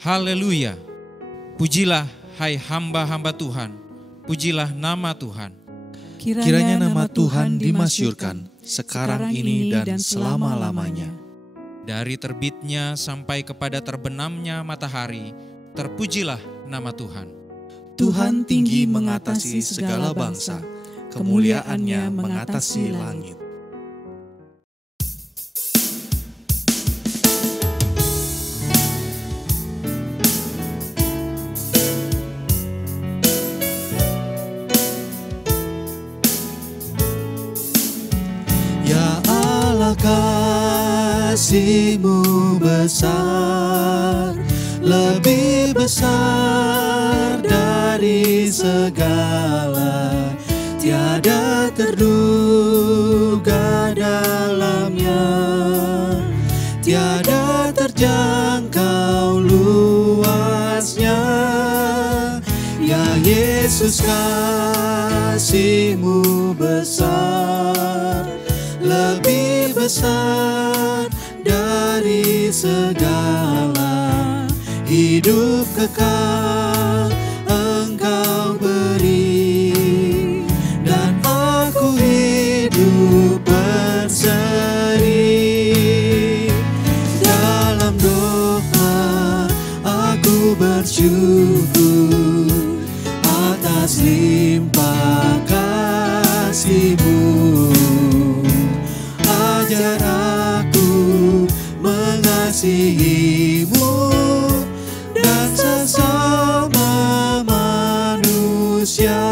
Haleluya. Pujilah hai hamba-hamba Tuhan, pujilah nama Tuhan. Kiranya nama Tuhan dimasyurkan sekarang ini dan selama-lamanya. Dari terbitnya sampai kepada terbenamnya matahari, terpujilah nama Tuhan. Tuhan tinggi mengatasi segala bangsa, kemuliaannya mengatasi langit. Ya Allah, kasih-Mu besar, lebih besar dari segala, tiada terduga dalamnya, tiada terjangkau luasnya. Ya Yesus, kasih-Mu besar, lebih besar dari segala, hidup kekal Engkau beri, dan aku hidup berseri. Dalam doa aku bersyukur atas limpah kasih-Mu. Ajar aku mengasihi-Mu dan sesama manusia.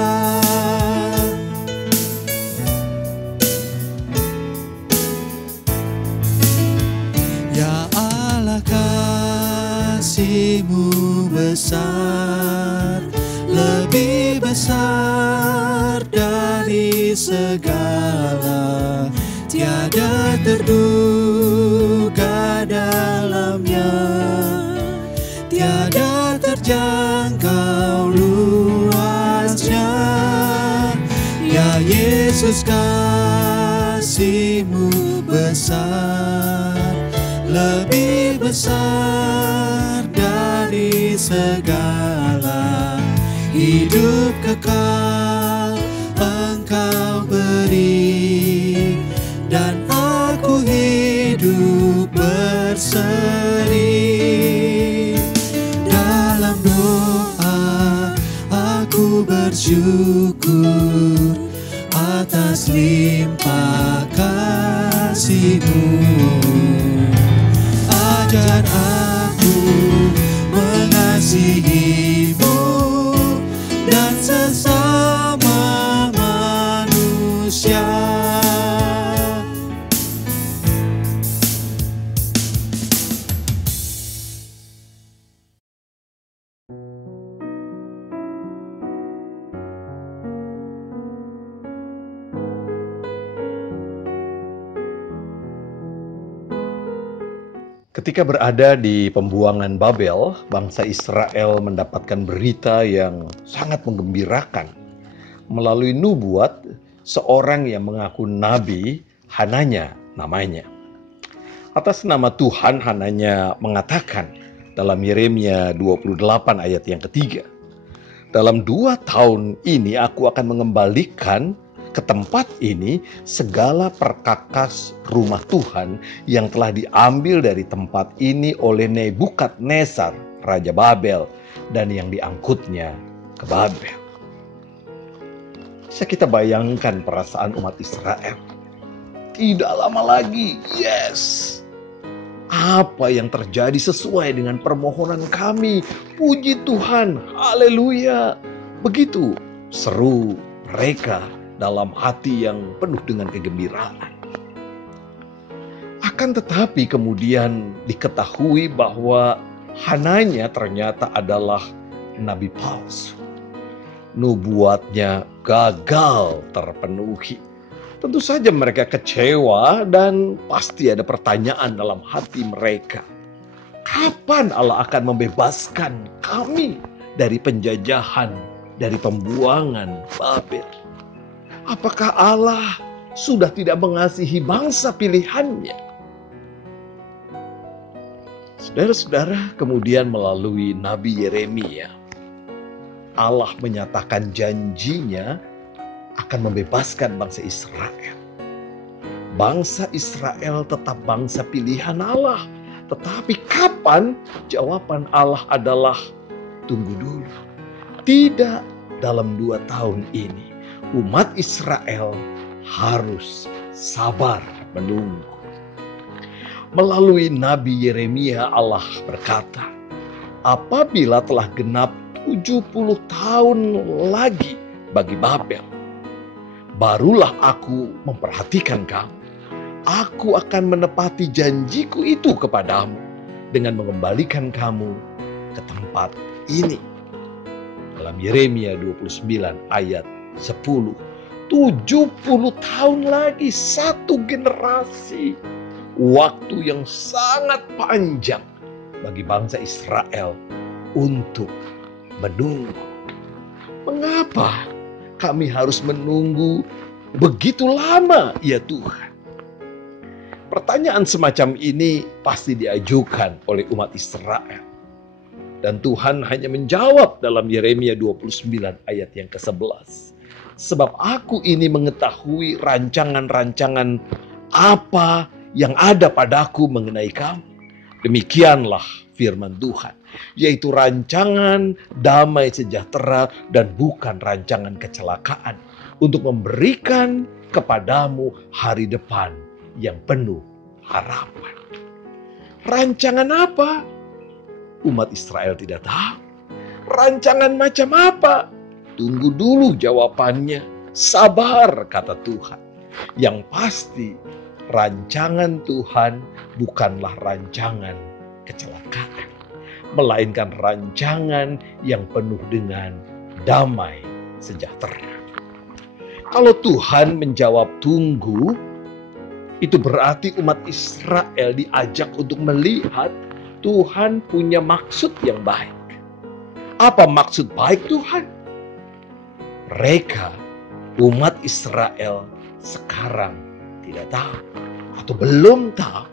Ya Allah, kasih-Mu besar, lebih besar dari segala, tiada terduga dalamnya, tiada terjangkau luasnya. Ya Yesus, kasih-Mu besar, lebih besar dari segala, hidup kekal Engkau beri, dan aku hidup berseri. Dalam doa aku bersyukur atas limpah kasih-Mu. Ajar aku mengasihi-Mu dan sesama manusia. Ketika berada di pembuangan Babel, bangsa Israel mendapatkan berita yang sangat menggembirakan. Melalui nubuat, seorang yang mengaku nabi, Hananya namanya. Atas nama Tuhan, Hananya mengatakan dalam Yeremia 28 ayat yang ketiga, dalam 2 tahun ini aku akan mengembalikan ke tempat ini segala perkakas rumah Tuhan yang telah diambil dari tempat ini oleh Nebukadnezar, Raja Babel, dan yang diangkutnya ke Babel. Bisa kita bayangkan perasaan umat Israel. Tidak lama lagi, yes! Apa yang terjadi sesuai dengan permohonan kami. Puji Tuhan, haleluya! Begitu seru mereka dalam hati yang penuh dengan kegembiraan. Akan tetapi kemudian diketahui bahwa Hananya ternyata adalah nabi palsu. Nubuatnya gagal terpenuhi. Tentu saja mereka kecewa dan pasti ada pertanyaan dalam hati mereka. Kapan Allah akan membebaskan kami dari penjajahan, dari pembuangan Babel? Apakah Allah sudah tidak mengasihi bangsa pilihannya? Saudara-saudara, kemudian melalui Nabi Yeremia, Allah menyatakan janjinya akan membebaskan bangsa Israel. Bangsa Israel tetap bangsa pilihan Allah. Tetapi kapan? Jawaban Allah adalah tunggu dulu. Tidak dalam 2 tahun ini. Umat Israel harus sabar menunggu. Melalui Nabi Yeremia Allah berkata, apabila telah genap 70 tahun lagi bagi Babel, barulah aku memperhatikan kamu. Aku akan menepati janjiku itu kepadamu dengan mengembalikan kamu ke tempat ini. Dalam Yeremia 29 ayat 10. 70 tahun lagi, 1 generasi. Waktu yang sangat panjang bagi bangsa Israel untuk menunggu. Mengapa kami harus menunggu begitu lama, ya Tuhan? Pertanyaan semacam ini pasti diajukan oleh umat Israel. Dan Tuhan hanya menjawab dalam Yeremia 29 ayat yang ke-11. Sebab aku ini mengetahui rancangan-rancangan apa yang ada padaku mengenai kamu. Demikianlah firman Tuhan, yaitu rancangan damai sejahtera dan bukan rancangan kecelakaan, untuk memberikan kepadamu hari depan yang penuh harapan. Rancangan apa? Umat Israel tidak tahu. Rancangan macam apa? Tunggu dulu jawabannya. Sabar, kata Tuhan. Yang pasti, rancangan Tuhan bukanlah rancangan kecelakaan, melainkan rancangan yang penuh dengan damai sejahtera. Kalau Tuhan menjawab tunggu, itu berarti umat Israel diajak untuk melihat Tuhan punya maksud yang baik. Apa maksud baik Tuhan? Mereka, umat Israel sekarang tidak tahu atau belum tahu.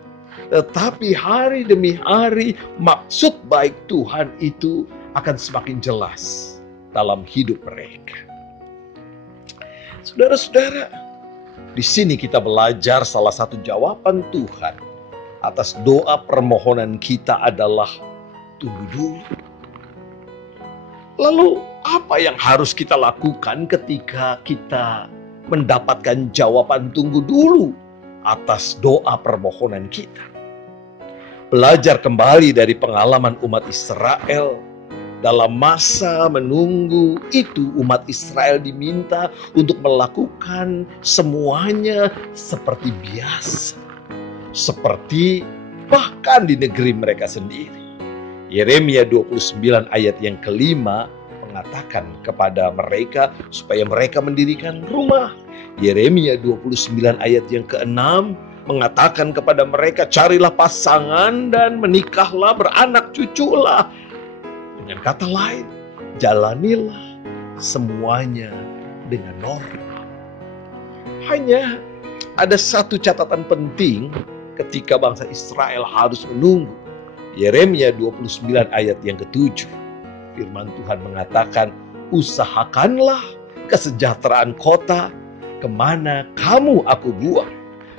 Tetapi hari demi hari maksud baik Tuhan itu akan semakin jelas dalam hidup mereka. Saudara-saudara, di sini kita belajar salah satu jawaban Tuhan atas doa permohonan kita adalah tunggu dulu. Lalu apa yang harus kita lakukan ketika kita mendapatkan jawaban tunggu dulu atas doa permohonan kita? Belajar kembali dari pengalaman umat Israel. Dalam masa menunggu itu, umat Israel diminta untuk melakukan semuanya seperti biasa. Seperti bahkan di negeri mereka sendiri. Yeremia 29 ayat yang ke-5 mengatakan kepada mereka supaya mereka mendirikan rumah. Yeremia 29 ayat yang ke-6 mengatakan kepada mereka, carilah pasangan dan menikahlah, beranak cuculah. Dengan kata lain, jalanilah semuanya dengan normal. Hanya ada satu catatan penting ketika bangsa Israel harus menunggu. Yeremia 29 ayat yang ke-7. Firman Tuhan mengatakan, usahakanlah kesejahteraan kota kemana kamu aku buang.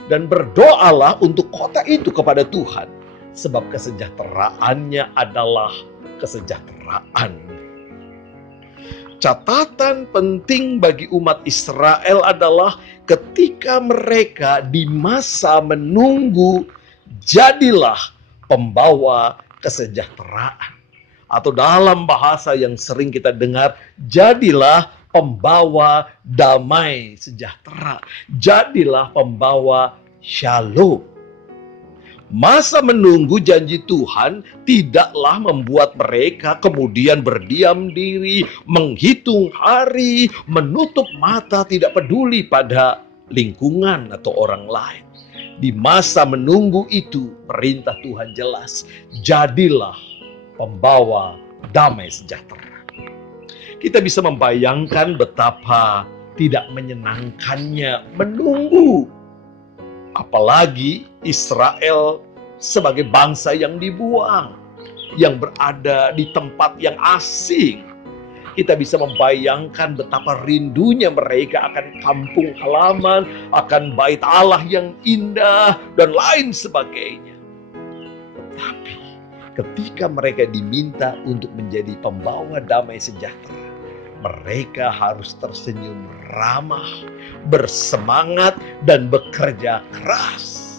Dan berdoalah untuk kota itu kepada Tuhan. Sebab kesejahteraannya adalah kesejahteraan. Catatan penting bagi umat Israel adalah ketika mereka di masa menunggu, jadilah pembawa kesejahteraan. Atau dalam bahasa yang sering kita dengar, jadilah pembawa damai sejahtera. Jadilah pembawa shalom. Masa menunggu janji Tuhan tidaklah membuat mereka kemudian berdiam diri, menghitung hari, menutup mata, tidak peduli pada lingkungan atau orang lain. Di masa menunggu itu, perintah Tuhan jelas, jadilah pembawa damai sejahtera. Kita bisa membayangkan betapa tidak menyenangkannya menunggu. Apalagi Israel sebagai bangsa yang dibuang, yang berada di tempat yang asing. Kita bisa membayangkan betapa rindunya mereka akan kampung halaman, akan bait Allah yang indah, dan lain sebagainya. Tetapi ketika mereka diminta untuk menjadi pembawa damai sejahtera, mereka harus tersenyum ramah, bersemangat, dan bekerja keras.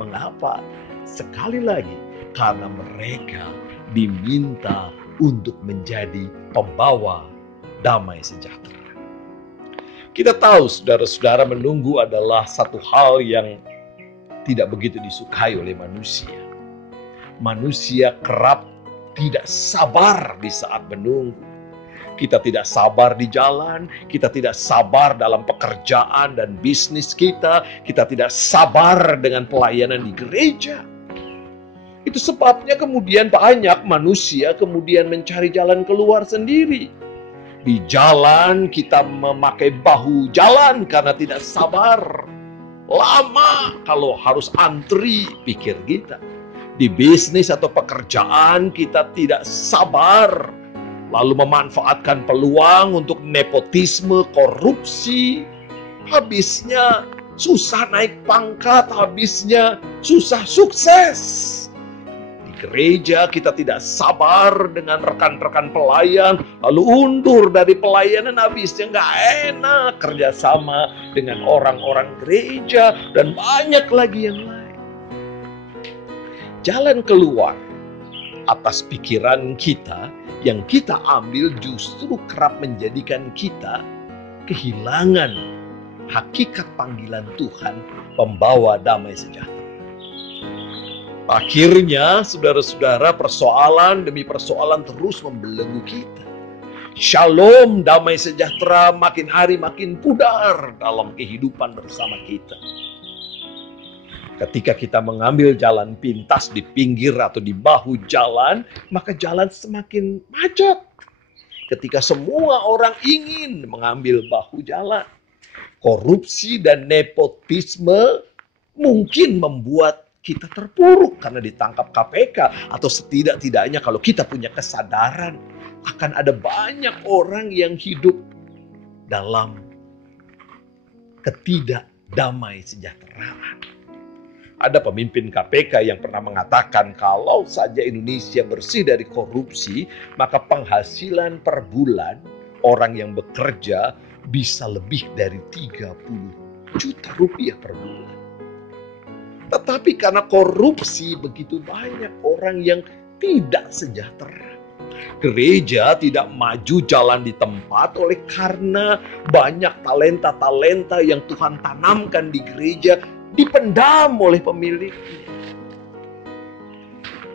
Mengapa? Sekali lagi, karena mereka diminta untuk menjadi pembawa damai sejahtera. Kita tahu saudara-saudara, menunggu adalah satu hal yang tidak begitu disukai oleh manusia. Manusia kerap tidak sabar di saat menunggu. Kita tidak sabar di jalan, kita tidak sabar dalam pekerjaan dan bisnis kita tidak sabar dengan pelayanan di gereja. Itu sebabnya kemudian banyak manusia kemudian mencari jalan keluar sendiri. Di jalan kita memakai bahu jalan karena tidak sabar. Lama kalau harus antri, pikir kita. Di bisnis atau pekerjaan kita tidak sabar. Lalu memanfaatkan peluang untuk nepotisme, korupsi. Habisnya susah naik pangkat, habisnya susah sukses. Gereja kita tidak sabar dengan rekan-rekan pelayan, lalu undur dari pelayanan, habisnya nggak enak kerjasama dengan orang-orang gereja, dan banyak lagi yang lain. Jalan keluar atas pikiran kita yang kita ambil justru kerap menjadikan kita kehilangan hakikat panggilan Tuhan pembawa damai sejahtera. Akhirnya, saudara-saudara, persoalan demi persoalan terus membelenggu kita. Shalom, damai sejahtera makin hari makin pudar dalam kehidupan bersama kita. Ketika kita mengambil jalan pintas di pinggir atau di bahu jalan, maka jalan semakin macet. Ketika semua orang ingin mengambil bahu jalan, korupsi dan nepotisme mungkin membuat kita terpuruk karena ditangkap KPK, atau setidak-tidaknya kalau kita punya kesadaran akan ada banyak orang yang hidup dalam ketidakdamai sejahteraan. Ada pemimpin KPK yang pernah mengatakan kalau saja Indonesia bersih dari korupsi, maka penghasilan per bulan orang yang bekerja bisa lebih dari 30 juta rupiah per bulan. Tetapi karena korupsi begitu banyak orang yang tidak sejahtera. Gereja tidak maju jalan di tempat oleh karena banyak talenta-talenta yang Tuhan tanamkan di gereja dipendam oleh pemiliknya.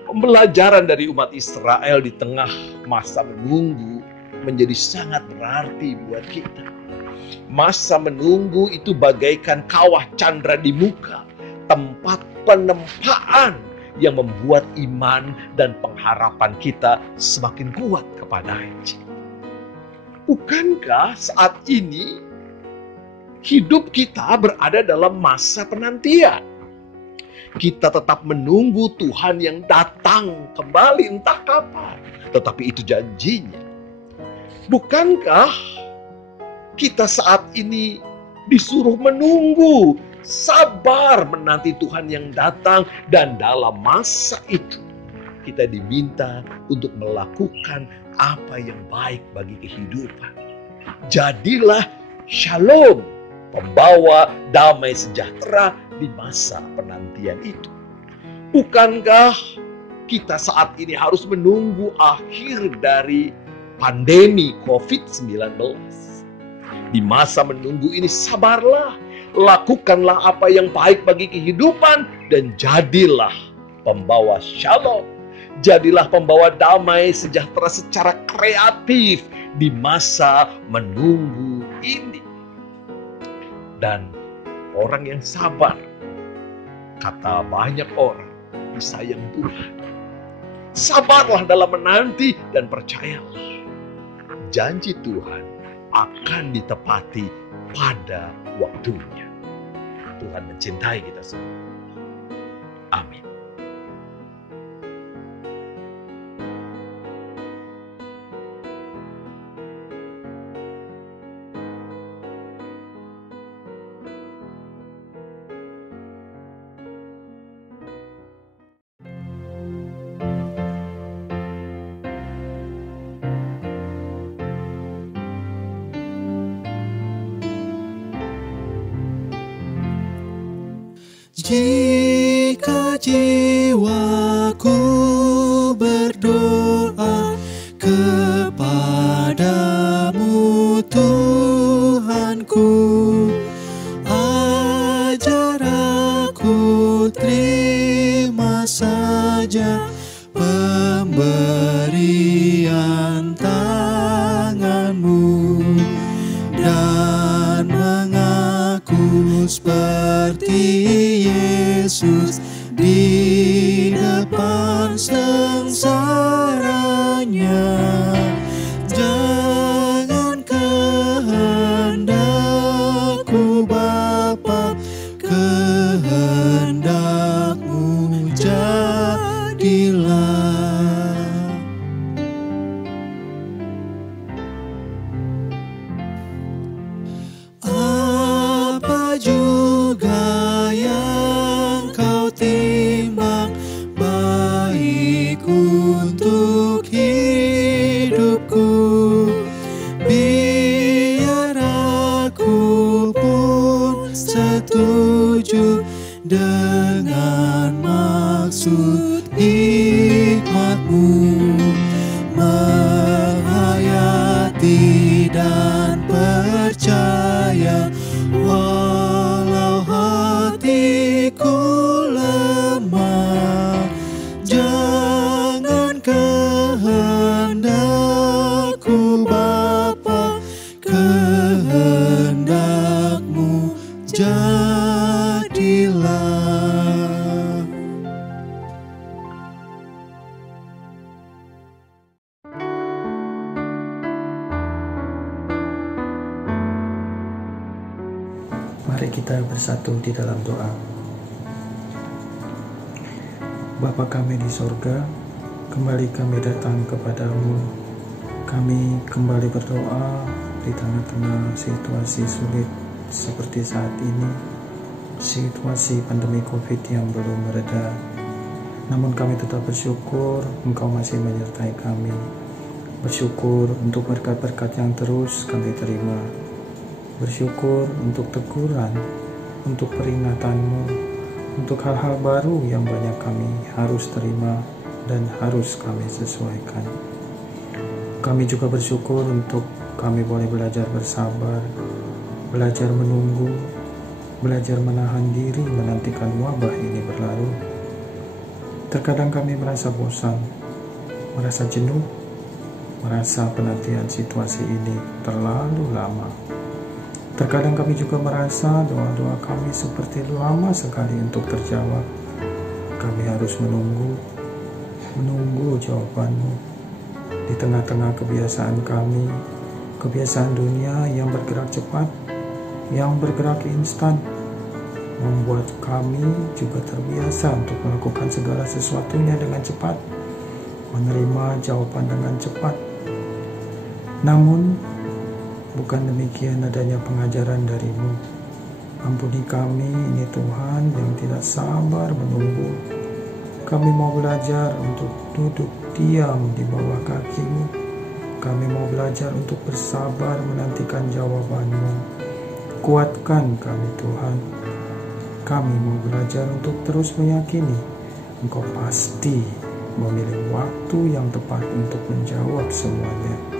Pembelajaran dari umat Israel di tengah masa menunggu menjadi sangat berarti buat kita. Masa menunggu itu bagaikan kawah candra di muka, tempat penempaan yang membuat iman dan pengharapan kita semakin kuat kepadanya. Bukankah saat ini hidup kita berada dalam masa penantian? Kita tetap menunggu Tuhan yang datang kembali entah kapan, tetapi itu janjinya. Bukankah kita saat ini disuruh menunggu, sabar menanti Tuhan yang datang, dan dalam masa itu kita diminta untuk melakukan apa yang baik bagi kehidupan. Jadilah shalom, pembawa damai sejahtera di masa penantian itu. Bukankah kita saat ini harus menunggu akhir dari pandemi COVID-19? Di masa menunggu ini sabarlah, lakukanlah apa yang baik bagi kehidupan, dan jadilah pembawa shalom. Jadilah pembawa damai sejahtera secara kreatif di masa menunggu ini. Dan orang yang sabar, kata banyak orang, disayang Tuhan. Sabarlah dalam menanti dan percayalah, janji Tuhan akan ditepati pada waktunya. Tuhan mencintai kita semua. Amin. Jika jiwaku berdoa kepadamu Tuhanku, ajar aku terima saja pemberian tanganmu dan mengaku seperti Yesus di depan sengsaranya. Jangan kehendakku Bapa, kehendakmu jadilah. Apa juga yang kau timbang baik untuk hidupku, biar aku pun setuju dengan maksud hikmatmu, menghayati dan percaya walau hatiku lemah. Jangan kehendakku Bapa, kehendakmu jadilah. Mari kita bersatu di dalam doa. Bapa kami di sorga, kembali kami datang kepadamu. Kami kembali berdoa di tengah-tengah situasi sulit seperti saat ini, situasi pandemi COVID yang belum mereda. Namun kami tetap bersyukur Engkau masih menyertai kami. Bersyukur untuk berkat-berkat yang terus kami terima. Bersyukur untuk teguran, untuk peringatan-Mu, untuk hal-hal baru yang banyak kami harus terima dan harus kami sesuaikan. Kami juga bersyukur untuk kami boleh belajar bersabar, belajar menunggu, belajar menahan diri menantikan wabah ini berlalu. Terkadang kami merasa bosan, merasa jenuh, merasa penantian situasi ini terlalu lama. Terkadang kami juga merasa doa-doa kami seperti lama sekali untuk terjawab. Kami harus menunggu jawaban-Mu. Di tengah-tengah kebiasaan kami, kebiasaan dunia yang bergerak cepat, yang bergerak instan, membuat kami juga terbiasa untuk melakukan segala sesuatunya dengan cepat, menerima jawaban dengan cepat. Namun, bukan demikian adanya pengajaran dari-Mu. Ampuni kami ini Tuhan yang tidak sabar menunggu. Kami mau belajar untuk duduk diam di bawah kaki-Mu. Kami mau belajar untuk bersabar menantikan jawaban-Mu. Kuatkan kami Tuhan. Kami mau belajar untuk terus meyakini Engkau pasti memilih waktu yang tepat untuk menjawab semuanya.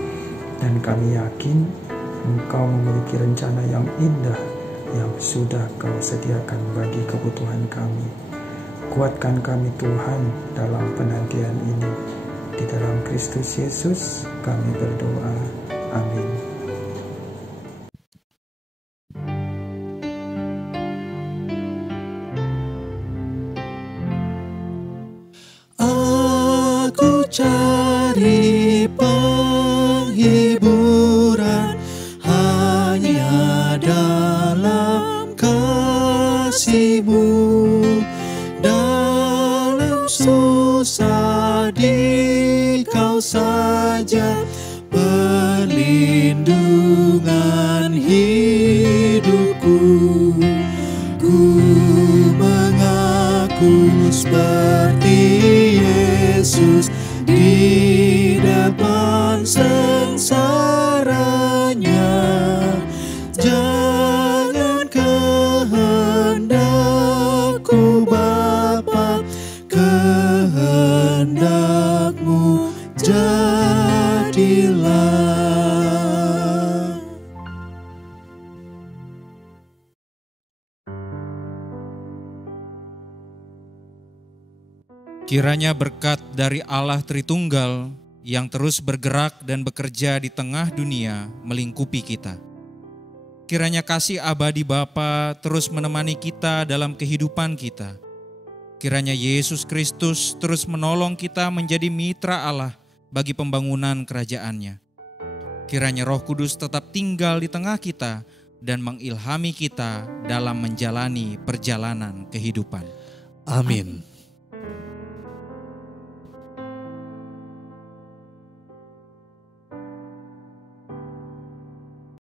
Dan kami yakin Engkau memiliki rencana yang indah yang sudah Kau sediakan bagi kebutuhan kami. Kuatkan kami Tuhan dalam penantian ini. Di dalam Kristus Yesus kami berdoa. Amin. Aku cari penghiburan hanya dalam kasih-Mu, dalam susah di Kau saja perlindungan hidupku. Ku mengaku seperti Yesus di depan sengsaranya. Jangan kehendakku jadilah. Kiranya berkat dari Allah Tritunggal yang terus bergerak dan bekerja di tengah dunia melingkupi kita. Kiranya kasih abadi Bapa terus menemani kita dalam kehidupan kita. Kiranya Yesus Kristus terus menolong kita menjadi mitra Allah bagi pembangunan kerajaan-Nya. Kiranya Roh Kudus tetap tinggal di tengah kita dan mengilhami kita dalam menjalani perjalanan kehidupan. Amin.